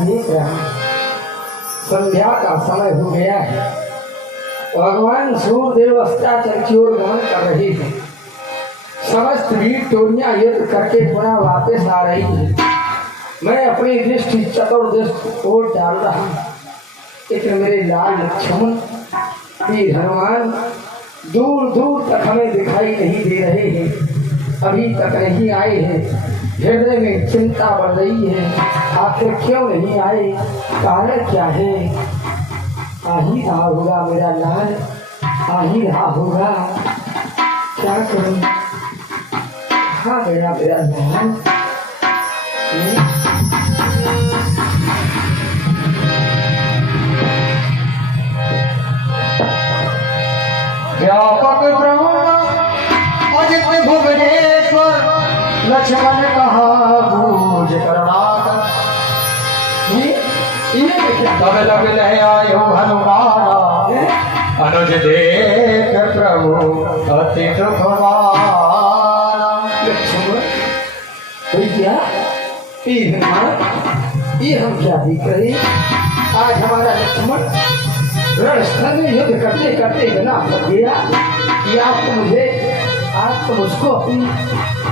देख रहा हूं संध्या का समय हो गया है। भगवान सूर्यदेव अस्ताचल की ओर गमन कर रहे हैं। समस्त वीर टोलियां युद्ध करके पुनः वापस आ रही है। मैं अपनी दृष्टि चतुर्दृष्टि ओर डाल रहा हूँ, लेकिन मेरे लाल लक्ष्मण वीर हनुमान दूर दूर तक हमें दिखाई नहीं दे रहे हैं। अभी तक नहीं आए हैं। हृदय में चिंता बढ़ रही है, आखिर क्यों नहीं आए, कारण क्या है। आ ही रहा होगा मेरा लाल, आ ही रहा होगा, क्या करूं। हाँ मेरा लाल व्यापक ब्रह्म अजित भुवनेश्वर लक्ष्मण कहा भूज करुणाकर तब लग लह आयो हनुमाना अनुज देख प्रभु अति दुखवाना। लक्ष्मण भैया ये हम क्या देख रहे। आज हमारा लक्ष्मण रणस्थल में युद्ध करते करते इतना थक गया कि आप तो मुझको अपनी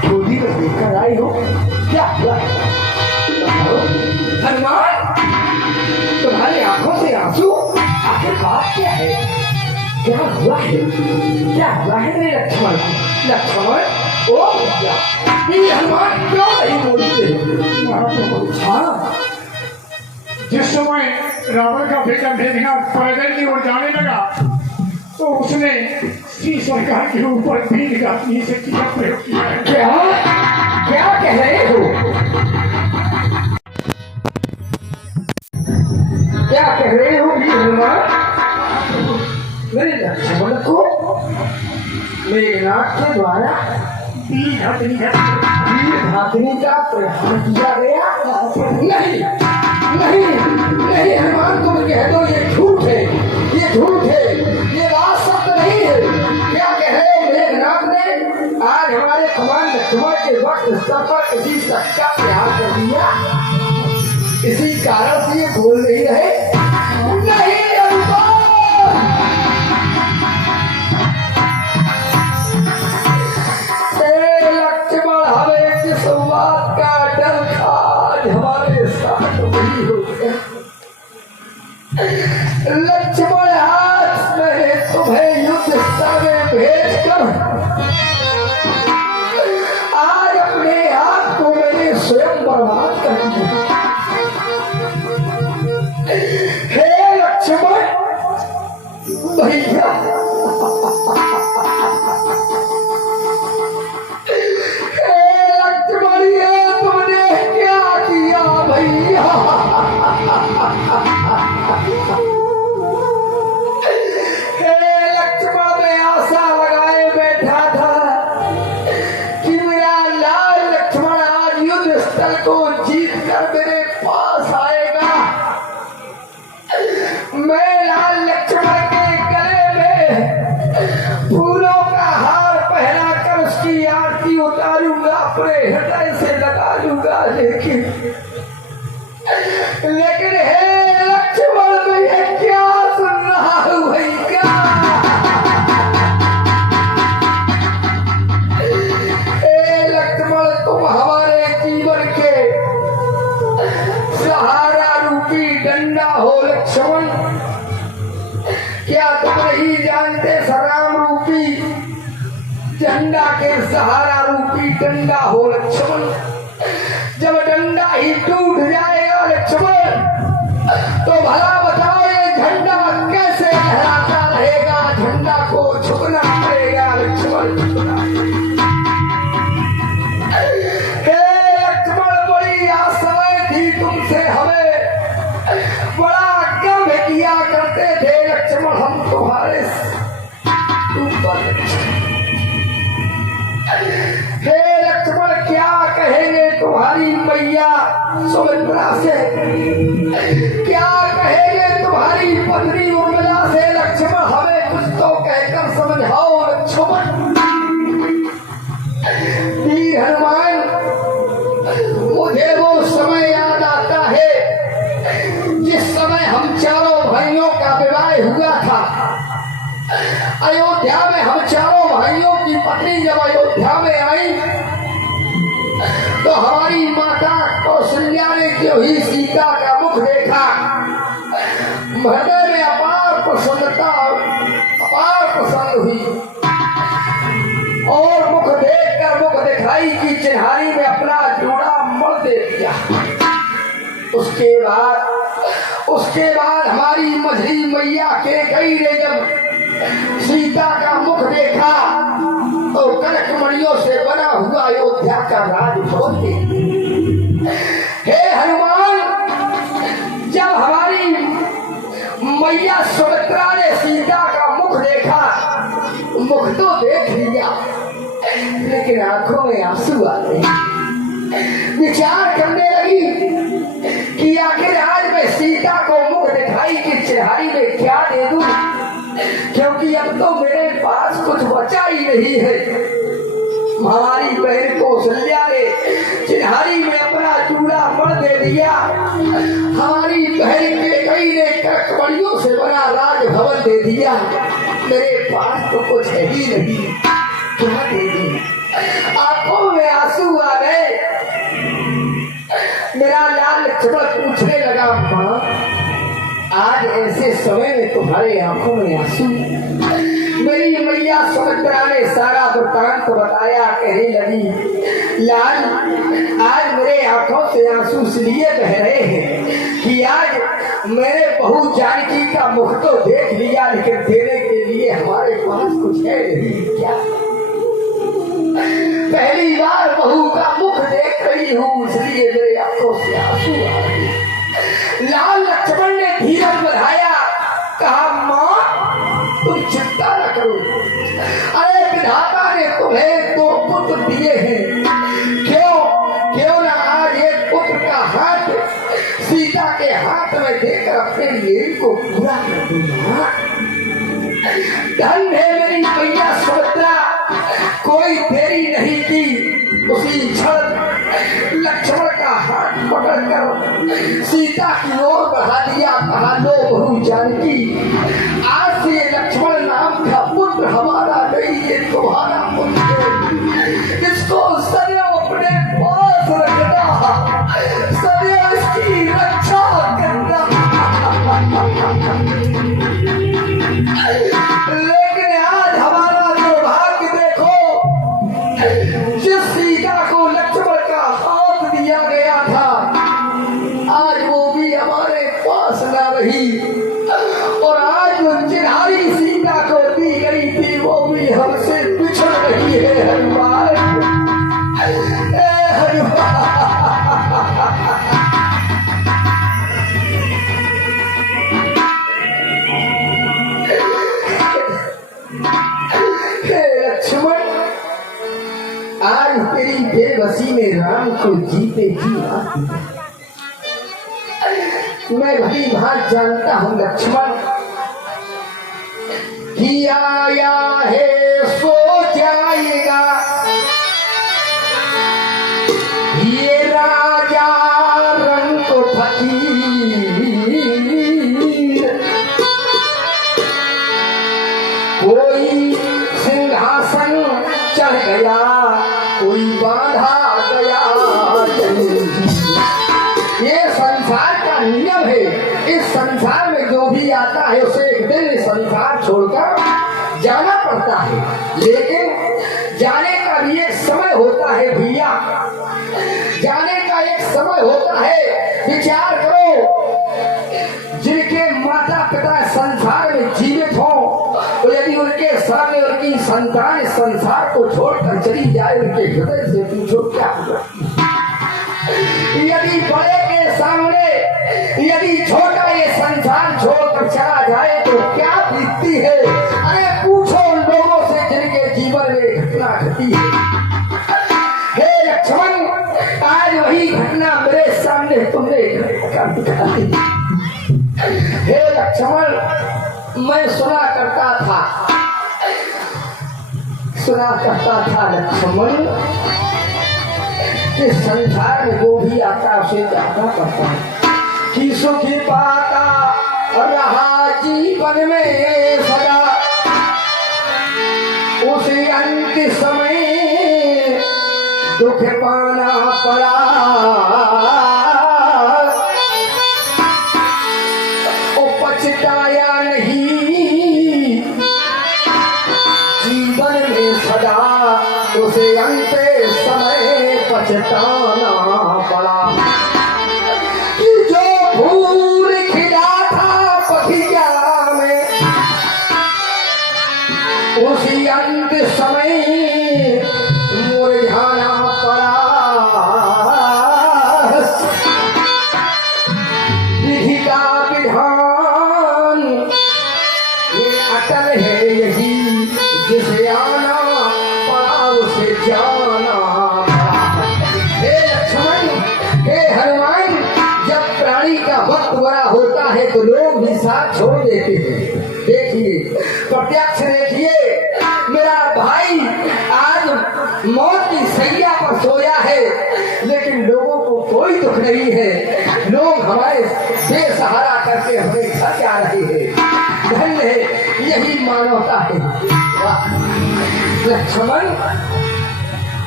गोदी में लेकर आए हो। क्या हुआ हनुमान, तुम्हारी आंखों से आंसू, आखिर बात क्या है, क्या हुआ है, क्या हुआ है मेरे लक्ष्मण। लक्ष्मण ओ भैया ये हनुमान क्यों नहीं बोलते। हाँ जिस समय रावण का बेटा मेघनाथ पैदल की ओर जाने लगा तो उसने श्री सरकार के ऊपर तीर का शक्ति का प्रयोग किया है। क्या क्या कह रहे हो, क्या कह रहे हो हनुमान। मेरे लक्ष्मण को मेघनाथ के द्वारा वीर धातनी का प्रहार किया गया। नहीं नहीं नहीं हनुमान, तुम कह दो ये झूठ है, ये झूठ है, ये बात सत्य नहीं है। क्या कह रहे हो मेघनाथ ने आज हमारे समान लक्ष्मण के वक्त स्तर पर किसी शख्स का प्रहार कर दिया, इसी कारण से ये बोल नहीं रहे। नहीं लक्ष्मण हमें किस बात का डर था, आज हमारे साथ वही हो गया। लक्ष्मण आज मैंने तुम्हें युद्ध स्थल में भेजकर आज अपने आप को मैंने स्वयं बर्बाद कर दिया। हे लक्ष्मण भैया, हे लक्ष्मण ये तुमने क्या किया भैया। हे लक्ष्मण मैं आशा लगाए बैठा था कि मेरा लाल लक्ष्मण आज युद्ध स्थल को जीत कर मेरे पास आएगा। मैं लाल लक्ष्मण के गले में फूलों का हार पहना कर उसकी आरती उतारूंगा, अपने हृदय से लगा लूंगा, लेकिन हे लक्ष्मण मैं ये क्या सुन रहा हूँ भैया। हे लक्ष्मण तुम हमारे जीवन के सहारा रूपी डंडा हो लक्ष्मण। क्या तुम नहीं जानते सराम रूपी झंडा के सहारा रूपी डंडा हो लक्ष्मण। जब डंडा ही टूट जाएगा लक्ष्मण तो भला बताओ ये झंडा कैसे लहराता रहेगा। झंडा को झुकना पड़ेगा लक्ष्मण। हे लक्ष्मण बड़ी आशाएं थी तुमसे, हमें बड़ा गर्व किया करते थे लक्ष्मण हम तुम्हारे ऊपर। हे लक्ष्मण क्या कहेंगे तुम्हारी मैया सुमित्रा से, क्या कहेंगे तुम्हारी पत्नी उर्मिला से। लक्ष्मण हमें कुछ तो कहकर समझाओ लक्ष्मण। वीर हनुमान मुझे वो समय याद आता है की पत्नी जब अयोध्या में आई तो हमारी माता कौशल्या ने जो ही सीता का मुख देखा, हृदय में अपार प्रसन्नता, अपार प्रसन्न हुई और मुख देखकर मुख दिखाई की चिन्हारी में अपना जोड़ा मल दे दिया। उसके बाद हमारी मझली मैया के कई ने जब सीता का मुख देखा तो कनक मणियों से बना हुआ अयोध्या का राजभवन देखा। हे हनुमान, जब हमारी मैया सुमित्रा ने सीता का मुख देखा, मुख तो देख लिया लेकिन आंखों में आंसू आ गए। विचार करने लगी कि आखिर आज मैं सीता को मुख दिखाई की चिन्हारी में क्या दे दूं, क्योंकि अब तो मेरे पास कुछ बचा ही नहीं है। हमारी बहन कौशल्या ने चिन्हारी में अपना चूड़ा मर दे दिया, हमारी बहन के कई ने कड़कड़ियों से बना राजभवन दे दिया, मेरे पास तो कुछ है ही नहीं, क्या दे दूं? आंखों में आंसू आ गए। मेरा लाल लक्ष्मण पूछने लगा, माँ आज ऐसे समय में तुम्हारे आंखों में आंसू? मेरी मैया सुमित्रा ने सारा वृत्तांत बताया। कहने लगी, लाल आज मेरे आंखों से आंसू इसलिए बह रहे हैं कि आज मैंने बहू जानकी का मुख तो देख लिया लेकिन देने के लिए हमारे पास कुछ है नहीं। क्या पहली बार बहू का मुख देख रही हूँ इसलिए मेरे आंखों से आंसू आ रहे। लाल लक्ष्मण ने धीरज बढ़ाया, कहा माँ तुम चिंता न करो, अरे विधाता ने तुम्हें 2 पुत्र दिए हैं, क्यों ना आज एक पुत्र का हाथ सीता के हाथ में देकर अपने लिए को पूरा कर दूंगा। धन है मेरी मैया सुमित्रा, कोई देरी नहीं की, उसी क्षण लक्ष्मण का हाथ पकड़कर सीता की ओर बढ़ा दिया। कहा, लो बहू जानकी, आज से लक्ष्मण नाम का पुत्र हमारा नहीं, ये तुम्हारा पुत्र है, इसको सदैव अपने पास रखना, सदैव इसकी रक्षा करना। लेकिन आज हमारा दुर्भाग्य देखो, जिस सीता को लक्ष्मण का हाथ दिया गया था आज वो भी हमारे पास न रही, और आज जो चिन्हारी सीता को दी गई थी वो भी हमसे बिछड़ रही है। हनुमान, लक्ष्मण, आज तेरी बेबसी ने राम को जीते जी मार दिया। मैं भली भांति जानता हूँ लक्ष्मण कि आया है सो जाएगा, ये राजा रंग फकीर, कोई सिंहासन चढ़ गया, कोई बांधा गया। ये संसार का नियम है, इस संसार में जो भी आता है उसे एक दिन इस संसार छोड़कर जाना पड़ता है, लेकिन जाने का भी एक समय होता है भैया, जाने का एक समय होता है। विचार करो, जिनके माता पिता संसार में जीवित हो तो यदि उनके सामने उनकी संतान इस संसार को छोड़कर चली जाए, उनके हृदय से पूछो क्या होगा? यदि बड़े के सामने यदि छोटा ये संसार छोड़कर चला जाए तो क्या बीतती है? अरे पूछो उन लोगों से जिनके जीवन में घटना घटी है। हे लक्ष्मण, आज वही घटना मेरे सामने तुमने दिखाई। हे लक्ष्मण, मैं सुना करता था लक्ष्मण, इस संसार में जो भी आता उसे जाना पड़ता है कि सुखी पाता रहा जीवन में सदा, उसे अंत समय दुख पाना पड़ा, ओ पछताया नहीं जीवन में सदा, उसे अंत समय पछताना पड़ा। कि जो फूल खिला था बगिया में उसी अंत समय मुरझाना पड़ा। विधि का विधान ये अटल है यही, जिसे आना पड़ा उसे जाना पड़ा। हे लक्ष्मण, हे हनुमान, जब प्राणी का वक्त बड़ा होता है तो लोग भी साथ छोड़ देते हैं। देखिए, प्रत्यक्ष देखिए, मेरा भाई आज मौत की सैया पर सोया है, लेकिन लोगों को कोई दुख नहीं है। लोग हमारे बेसहारा करके हमें घर जा रहे हैं। धन्य है, यही मानवता है। लक्ष्मण,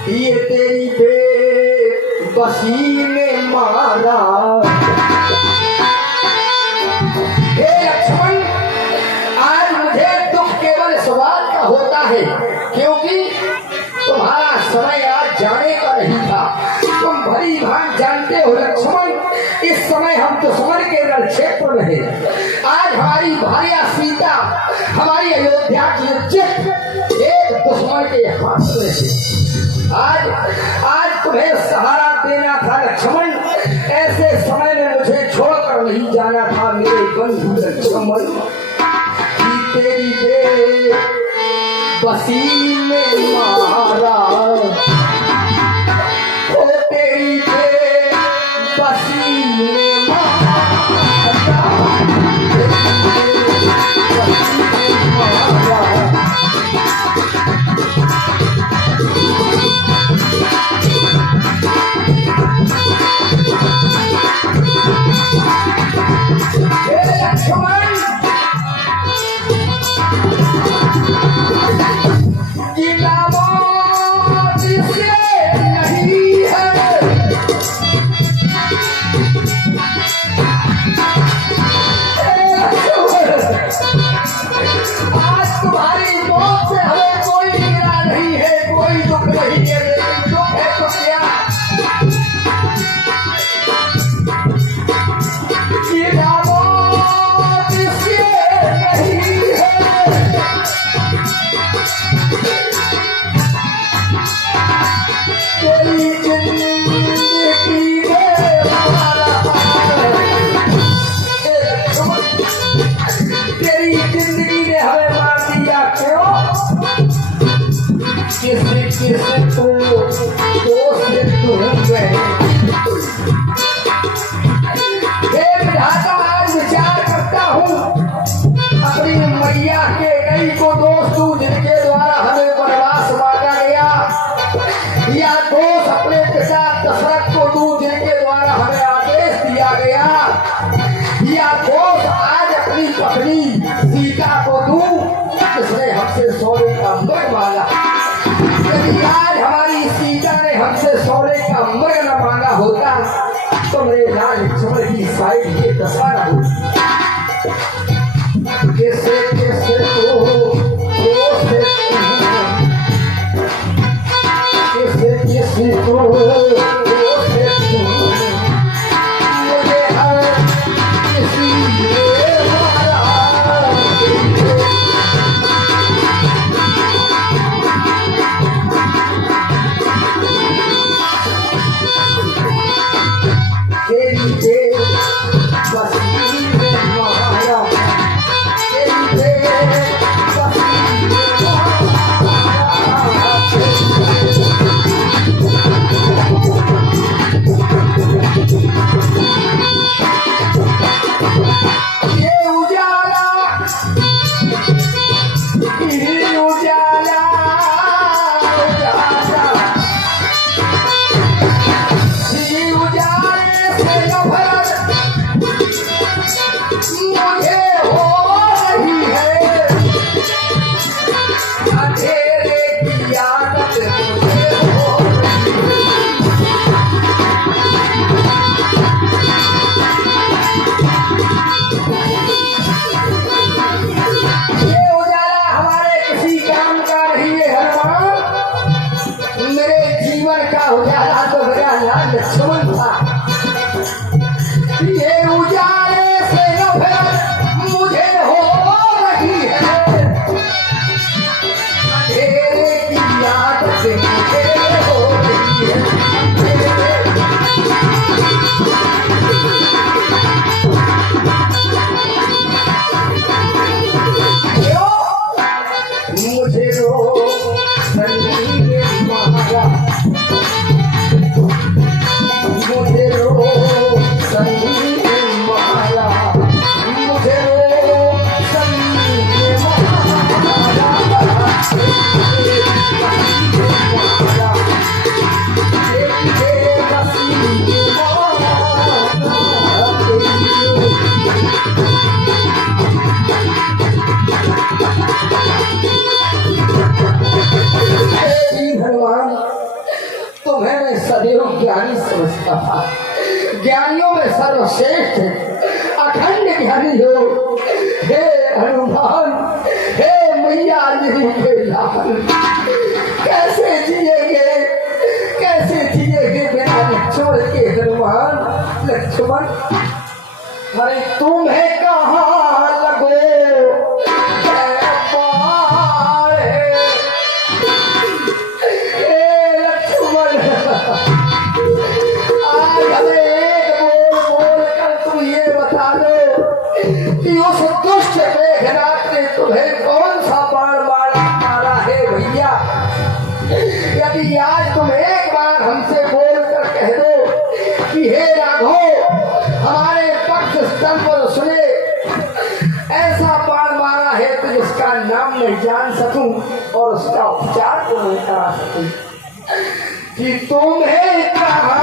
ये तेरी बेबसी ने मारा। हे लक्ष्मण, आज मुझे दुख केवल स्वाद का होता है, क्योंकि तुम्हारा समय आज जाने का नहीं था। तुम भली भांति जानते हो लक्ष्मण, इस समय हम दुश्मन के रण क्षेत्र में हैं। आज हमारी भार्या सीता, हमारी अयोध्या की इज्जत एक दुश्मन के हाथ में है। आज तुम्हें सहारा देना था लक्ष्मण, ऐसे समय में मुझे छोड़कर नहीं जाना था मेरे बंधु लक्ष्मण। तेरी बेबसी में मारा, ओ तेरी बेबसी में मारा, लक्ष्मण विचार करता हूँ अपनी मैया के कई को दोस्तों जिनके द्वारा हमें वनवास मांगा गया, या दोस्त अपने पिता दशरथ को दूं जिनके द्वारा हमें आदेश दिया गया, या दोस्त आज अपनी पत्नी सीता को दूं जिसने हमसे सोने का मृग मांगा। यदि आज हमारी सीता ने हमसे सोने का मृग न मांगा होता तो मेरे लाल लक्ष्मण की साइड ये दशा न होती। कैसे कैसे कैसे कैसे मुझे हर किसी ने मारा। उजाला तो मेरा नाम लक्ष्मण था। ये उजाले से नफरत मुझे हो रही है, अंधेरे की आदत मुझे हो रही है। मुझे रो सनी मारा, मुझे रो सनी मारा, मुझे रो सनी मारा, भगवान तुम्हें मैं सदैव ज्ञानी समझता था, ज्ञानियों में सर्वश्रेष्ठ अखंड ज्ञानी हो। हे हनुमान, हे मैया जी, कैसे जिएंगे, कैसे जिएंगे बिना लक्ष्मण के। हनुमान, लक्ष्मण, अरे तुम्हें कहाँ लगो उस दुष्ट मेघनाथ ने तुम्हें कौन सा बाण मारा है भैया। यदि आज तुम एक बार हमसे बोलकर कह दो कि हे राघव हमारे पक्ष स्थल पर सुने, ऐसा बाण मारा है तो जिसका नाम मैं जान सकूं और उसका उपचार को मैं करा सकूं, कि तुम्हें कहा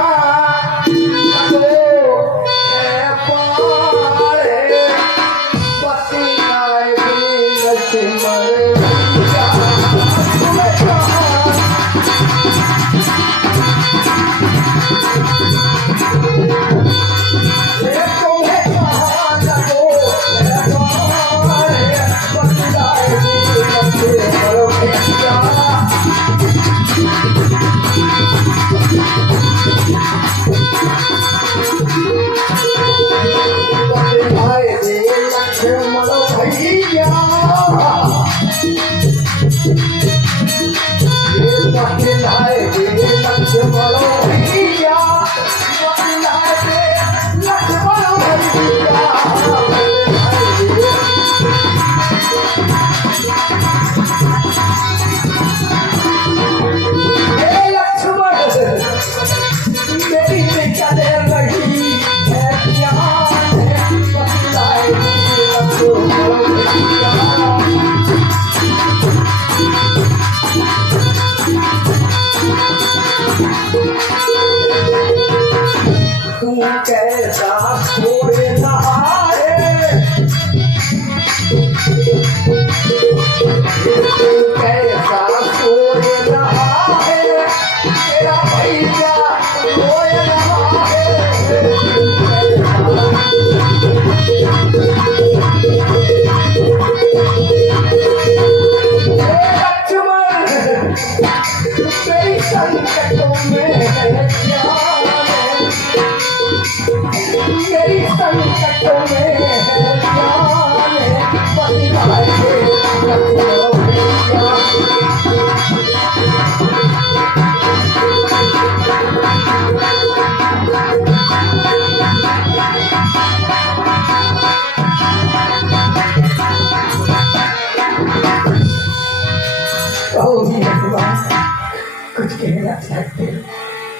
कुछ कहना चाहते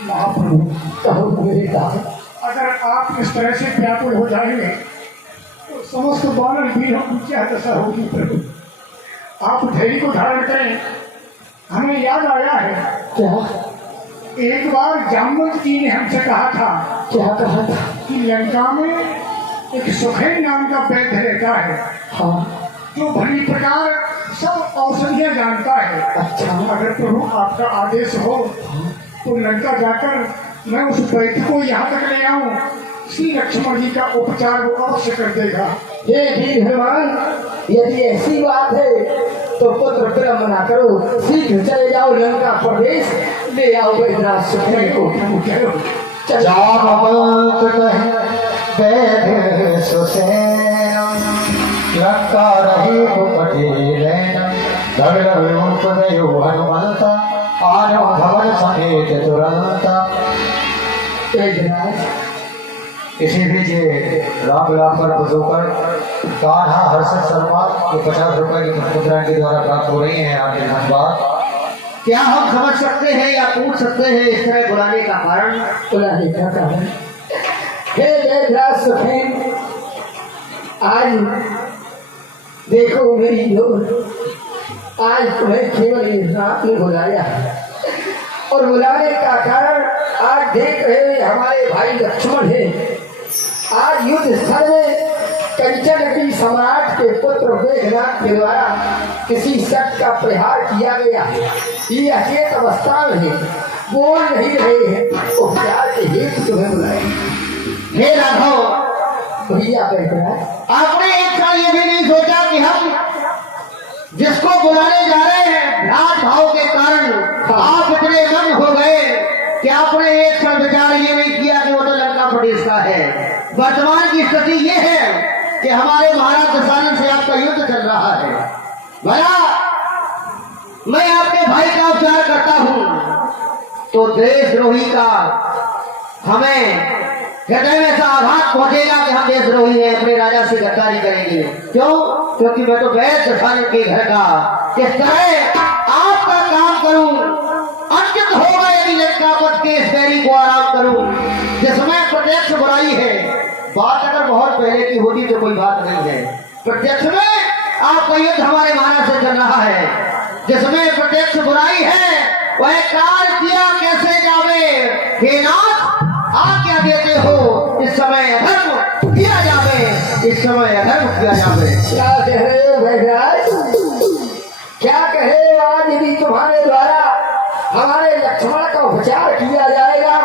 महाप्रभु, कहो मेरे दास। अगर आप इस तरह से व्याकुल हो जाएंगे तो समस्त बानर वीरों की क्या दशा होगी प्रभु। आप धैर्य को धारण करें। हमें याद आया है क्या? एक बार जामवंत जी ने हमसे कहा था। क्या कहा था? कि लंका में एक सुखैन नाम का वैद्य रहता है। हाँ, जो भली प्रकार सब औषधियाँ जानता है। अच्छा। अगर प्रभु आपका आदेश हो तो लंका जाकर मैं उस वैद्य को यहाँ तक ले आऊँ, श्री लक्ष्मण जी का उपचार वो अवश्य कर देगा। हे वीर हनुमान, यदि ऐसी बात है तो पुत्र विलंब न करो, शीघ्र चले जाओ लंका प्रदेश। ले आओ बैद्यनाथ सुखेन को। चल जामवंत कहे वैद्य सुसेन लंका रही कुपटी लेन धड़ मुकुदयो हनुमंत आनो भवन समेत तुरंत। बैद्यनाथ इसी बीच राम विलाप पर बजोकर कान्हा हर्षद शर्मा को 50 रुपए की मुद्रा के द्वारा प्राप्त हो रही है। आपके धन्यवाद। क्या हम समझ सकते हैं या पूछ सकते हैं इस तरह बुलाने का कारण? बुलाने का कारण, हे बैद्यनाथ सुखेन, आज देखो मेरी जोर, आज तुम्हें केवल इस रात में बुलाया है। और बुलाने का कारण, आज देख रहे हमारे भाई लक्ष्मण है, आज युद्ध स्थल में कंचन की सम्राट के पुत्र मेघनाथ के द्वारा किसी शख्स का प्रहार किया गया। ये अचेत अवस्था में है, बोल नहीं रहे हैं, उपचार के हेतु तुम्हें बुलाए। हे राघव भैया बैद्यनाथ, आपने एक क्षण ये भी नहीं सोचा कि हम जिसको बुलाने जा रहे हैं भ्रात भाव के कारण आप इतने मग्न हो गए कि आपने एक क्षण विचार ये नहीं किया कि वो तो लंका प्रदेश का है। वर्तमान की स्थिति ये है कि हमारे महाराज दशरथ से आपका युद्ध चल रहा है। भला मैं आपके भाई का उपचार करता हूं तो देशद्रोही का हमें हृदय में ऐसा आघात पहुंचेगा कि हम देशद्रोही हैं, अपने राजा से गद्दारी करेंगे। क्यों? क्योंकि मैं तो वैद्य दशरथ के घर का किस तरह आपका काम करूं, अंकित होगा यदि लंकापत के इस बैरी को आराम करूं जिसमें प्रत्यक्ष बुराई है। बात अगर बहुत पहले की होती तो कोई बात नहीं है। प्रत्यक्ष में आपका युद्ध हमारे महाराज से चल रहा है, जिसमें प्रत्यक्ष बुराई है वह काल किया कैसे जावे। हे नाथ आज्ञा देते हो इस समय अधर्म किया जावे, इस समय अधर्म किया जावे। क्या कह रहे हो बैद्यनाथ? क्या कहे आज यदि तुम्हारे द्वारा हमारे लक्ष्मण का उपचार किया जाएगा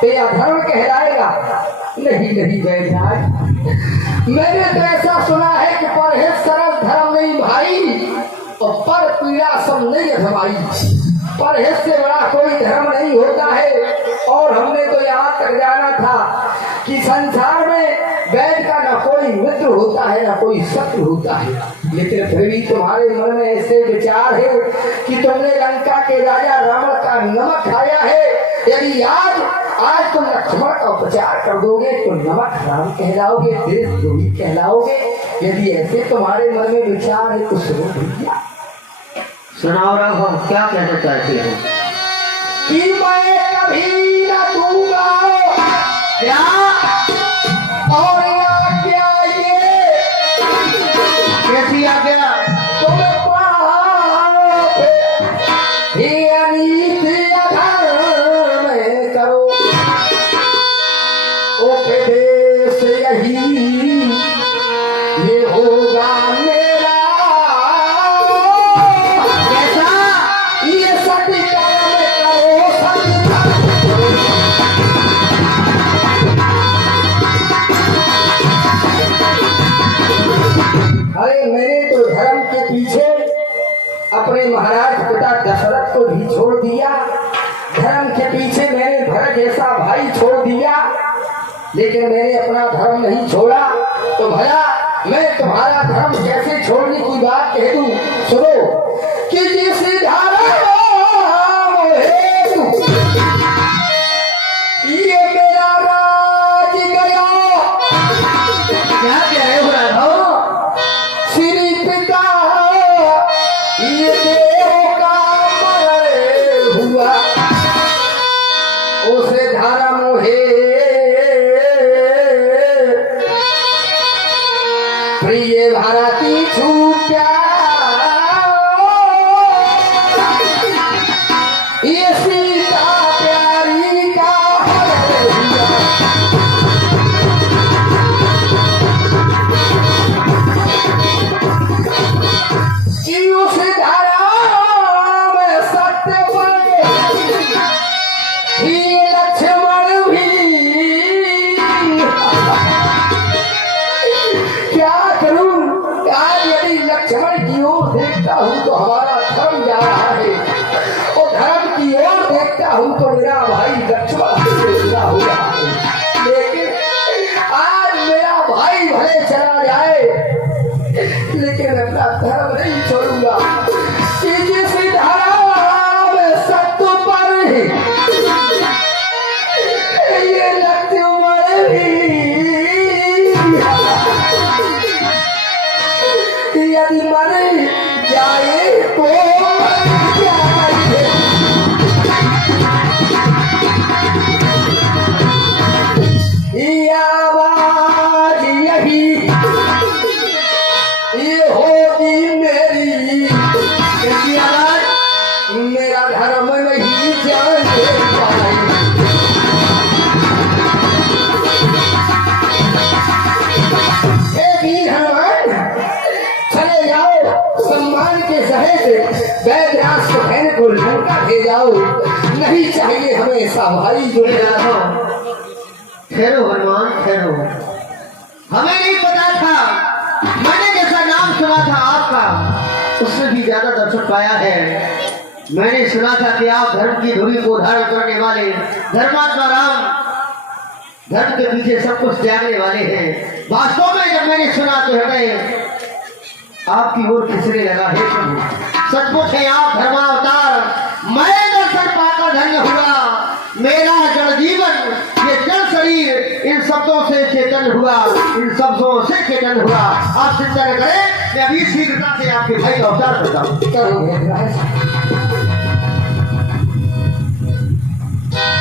तो यह अधर्म कहलाएगा? नहीं नहीं बैद्यनाथ, मैंने तो ऐसा सुना है कि परहेज सरल धर्म नहीं भाई, और पर पीड़ा सब नहीं अधमाई। परहेज से बड़ा कोई धर्म नहीं होता है। और हमने तो यहाँ तक जाना था कि संसार में वैद्य का न कोई मित्र होता है न कोई शत्रु होता है, लेकिन फिर भी तुम्हारे मन में ऐसे विचार है कि तुमने लंका के राजा रावण का नमक खाया है। यदि आज तुम लक्ष्मण का उपचार कर दोगे तो नमक राम कहलाओगे, देशद्रोही कहलाओगे। यदि ऐसे तुम्हारे मन में विचार है तो सुनो भैया। सुनाओ राघव, क्या कहना चाहते हो? कि मैं कभी न दूंगा क्या? और आज्ञा ये कैसी आज्ञा? तुम पाप ही अनीति अधर्म करो, उपदेश यही ये होगा मेरा। कैसा? ये सभी कर्म करो, सभी अरे मैंने तो धर्म के पीछे अपने महाराज पिता दशरथ को भी छोड़ दिया, धर्म के पीछे मैंने भरत जैसा भाई छोड़ दिया, लेकिन मैंने अपना धर्म नहीं छोड़ा। तो भला मैं तुम्हारा धर्म कैसे छोड़ने की बात कह दूं? सुनो कि जिस धारा हेतु ये मेरा राज गया। क्या कह रहे हो राघव? श्री पिता ये देव का मरण हुआ, उसे धर्म है प्रिय भारती छूटा। देखता हूँ तो मेरा भाई लक्ष्मण देखता हुआ, लेकिन आज मेरा भाई भले चला जाए लेकिन अपना धर्म नहीं छोड़ूंगा कि जिस धारा में सत्य पर ये लक्ष्मण भी यदि मर जाए तो क्या करें? ये आवाज यही ये होगी मेरी, क्योंकि अगर मेरा धर्म नहीं जानते चले जाओ सम्मान के सहित वैद्यनाथ सुखैन को लंका भेजाओ, नहीं चाहिए हमें ऐसा भाई जो ठहरो हनुमान ठहरो, हमें नहीं पता था, मैंने जैसा नाम सुना था आपका उससे भी ज्यादा दर्शन पाया है। मैंने सुना था कि आप धर्म की धुरी को धारण करने वाले धर्मात्मा राम, धर्म के पीछे सब कुछ त्यागने वाले हैं। वास्तव में जब मैंने सुना तो हृदय आपकी ओर खिसने लगा है प्रभु, सचमुच है आप धर्मावतार। मैं दर्शन पाकर धन्य हुआ, मेरा जड़ जीवन ये जड़ शरीर इन शब्दों से चेतन हुआ, इन शब्दों से चेतन हुआ। आप चिंता न करें, मैं अभी शीघ्रता से आपके भाई का अवतार करता हूँ।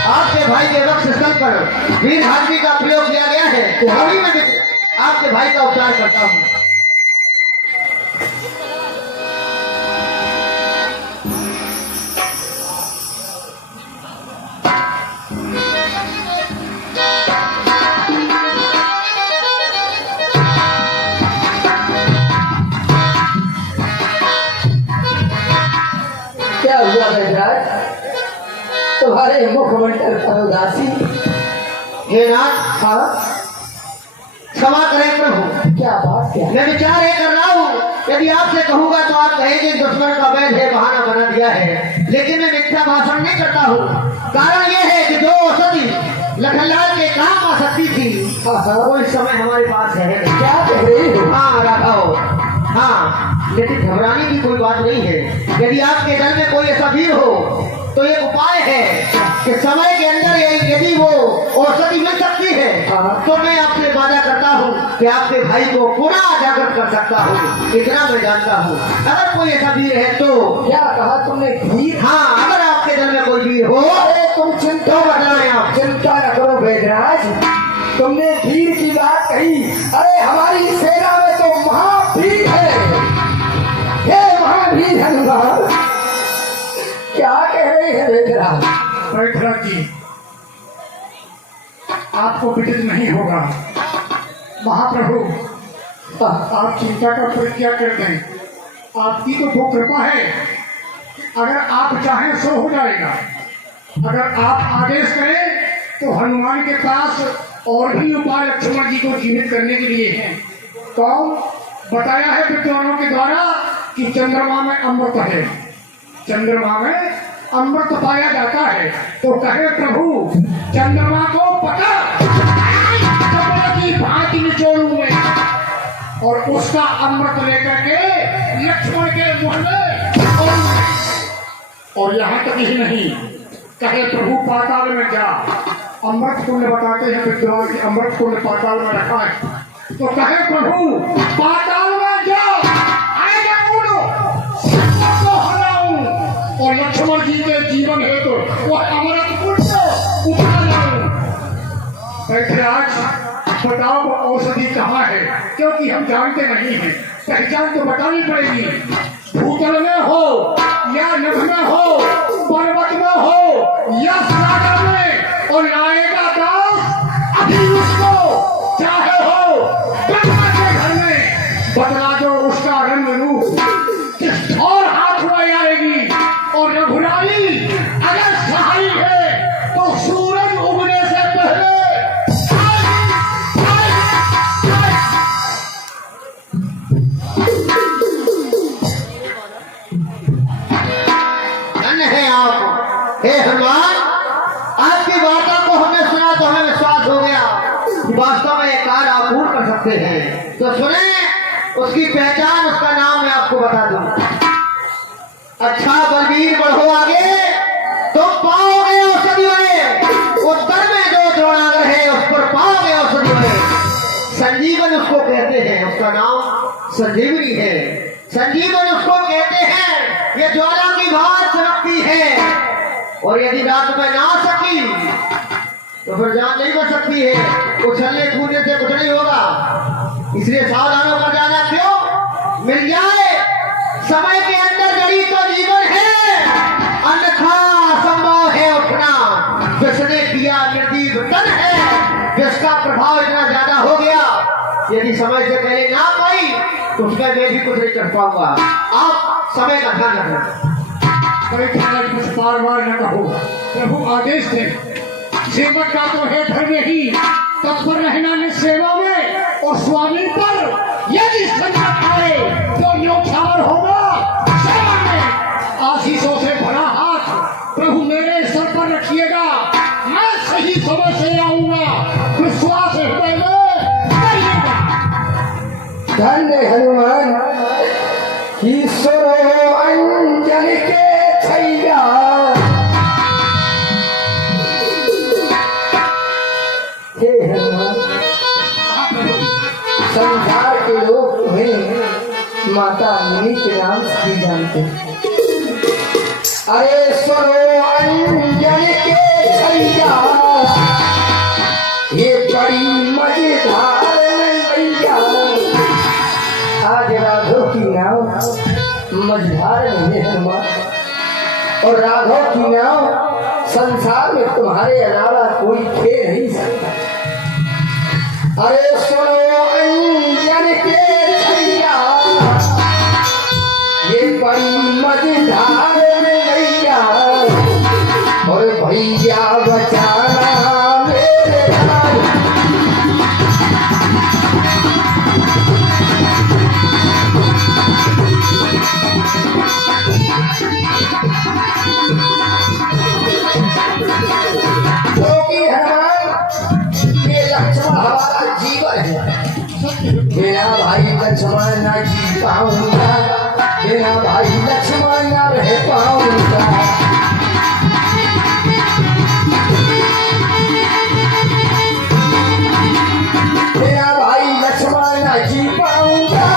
आपके भाई के वक्ष स्थल पर वीर हाथी का प्रयोग किया गया है, अभी मैं आपके भाई का अवतार करता हूँ। क्या हुआ वैद्यराज, तुम्हारे मुखमंडल पर उदासी? हे नाथ, हाँ क्षमा करें प्रभु, क्या बात क्या? मैं विचार ये कर रहा हूँ, यदि आपसे कहूँगा तो आप कहेंगे दुश्मन का बैल है, बहाना बना दिया है, लेकिन मैं मिथ्या भाषण नहीं करता हूँ। कारण ये है कि जो औषधि लखनलाल के काम आ सकती थी वो इस समय हमारे पास है। क्या कह रही हो? हाँ राघव, हाँ, लेकिन घबराने की कोई बात नहीं है। यदि आपके दल में कोई ऐसा वीर हो तो एक उपाय है कि समय के अंदर यदि वो औषधि मिल सकती है तो मैं आपसे वादा करता हूँ कि आपके भाई को पुनः जागृत कर सकता हूँ, इतना मैं जानता हूँ। अगर कोई ऐसा वीर है तो क्या कहा तुमने? वीर? हाँ, अगर आपके दल में कोई वीर हो। अरे तुम चिंता बताए, आप चिंता न करो वैद्यराज, तुमने वीर की बात कही। अरे हमारी सेना में तो महावीर है, हे महावीर हनुमान। क्या कह रहे हैं वैद्यराज? वैद्यराज जी, आपको विदित नहीं होगा, महाप्रभु आप चिंता का परित्याग कर दें, आपकी तो वो कृपा है, अगर आप चाहें सो हो जाएगा। अगर आप आदेश करें तो हनुमान के पास और भी उपाय लक्ष्मण जी को जीवित करने के लिए हैं। कौन? बताया है विद्वानों के द्वारा कि चंद्रमा में अमृत है, चंद्रमा में अमृत पाया जाता है। तो कहे प्रभु चंद्रमा को पकड़, कपड़े की भांति निचोड़ू में, और उसका अमृत लेकर के लक्ष्मण के मुंह में, और यहाँ तक ही नहीं, कहे प्रभु पाताल में जा। अमृत कुंड बताते हैं विद्वान की, अमृत कुंड पाताल में रखा है। तो कहे प्रभु पाताल में जा, आएगा तो हलाऊं, और लक्ष्मण जी के जीवन है तो वह अमृत कुंड को उठा लाऊं। ऐसे आज बताओ वो औषधि कहाँ है, क्योंकि हम जानते नहीं हैं। पहचान तो बतानी पड़ेगी, भूतल में हो या नभ में हो, पर्वत में हो या सागर में, और लाएगा दास अभी उसको, चाहे हो ब्रह्मा के घर में, बदला दो उसका रंग रूप, किस और हाथ में आएगी। और रघुराई अगर सहाय है तो सूरज उगने से पहले धन्य है आप हे हनुमान, वास्तव में एक कार्य आप पूर्ण कर सकते हैं। तो सुने, उसकी पहचान, उसका नाम मैं आपको बता दूं। अच्छा बलवीर बढ़ो आगे, तो पाओगे औषधि में। उत्तर में जो द्रोणागर है उस पर पाओगे औषधि में। संजीवन उसको कहते हैं, उसका नाम संजीवनी है। संजीवन उसको कहते हैं, ये ज्वाला की भात चमकती है, और यदि रात में ना सकी तो फिर जान नहीं बच सकती है। उछलने कूदने से कुछ नहीं होगा, इसलिए सावधान होकर जाना। क्यों? मिल जाए समय के अंदर जड़ी तो जीवन है, अन्यथा असंभव है उठना। जिसने किया निर्जीव तन है, जिसका प्रभाव इतना ज्यादा हो गया, यदि समय से पहले ना पाई तो उसमें मैं भी कुछ नहीं कर पाऊंगा। आप समय का ध्यान रखना। कुछ बार बार न कहो, प्रभु आदेश दे। सेवक का तो है धर्म ही, तत्पर रहना ने सेवा में, और स्वामी पर यदि संकट आए तो न्योछावर होगा सेवा में। आशीषों से भरा हाथ प्रभु मेरे सर पर रखिएगा, मैं सही समय से आऊंगा, विश्वास हृदय में करिएगा। धन्य हनुमान, ईश्वर अंजन के छैया। हे हनुमान, संसार के लोग तुम्हें माता मुनि के नाम से जानते हैं। अरे स्वरो अंजन के छैया, ये बड़ी मजेदार मैया। आज राघव की नाव मझधार में है हनुमान, और राघव की नाव संसार में तुम्हारे अलावा कोई खेल नहीं सकता। अरे सुनो अंजन के छैया, ये बड़ी मजेदार मैया, और भैया बचाना मेरे भाई। क्योंकि हनुमान, ये लक्ष्मण हमारा जीवन है। बिना भाई लक्ष्मण न जी पाऊंगा, बिना भाई लक्ष्मण न रह पाऊंगा। बिना भाई लक्ष्मण न जी पाऊंगा,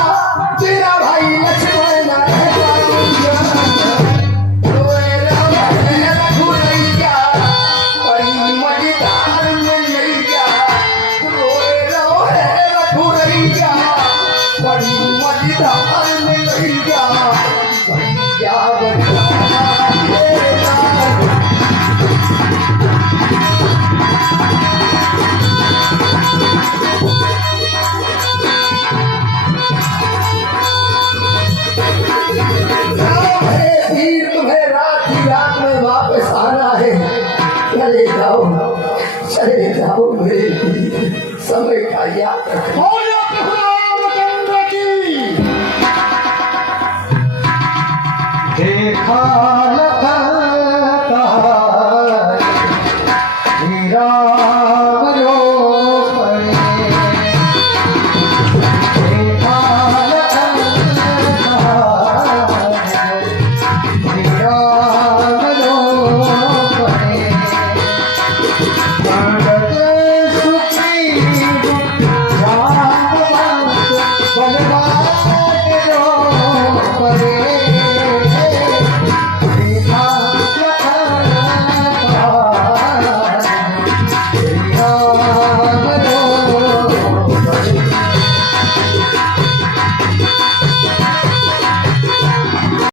बिना भाई लक्ष्मण न रह पाऊंगा। रोए रहे रघुरैया, बड़ी मजेदार मैया। रोए रहे रघुरैया, बड़ी मजेदार मैया। भैया बचाना मेरे लाल। वीर, तुम्हें रात ही रात में वापस आना है। चले जाओ, चले जाओ मेरे वीर, समय का याद रखो। बोलो प्रभु रामचंद्र की। देखा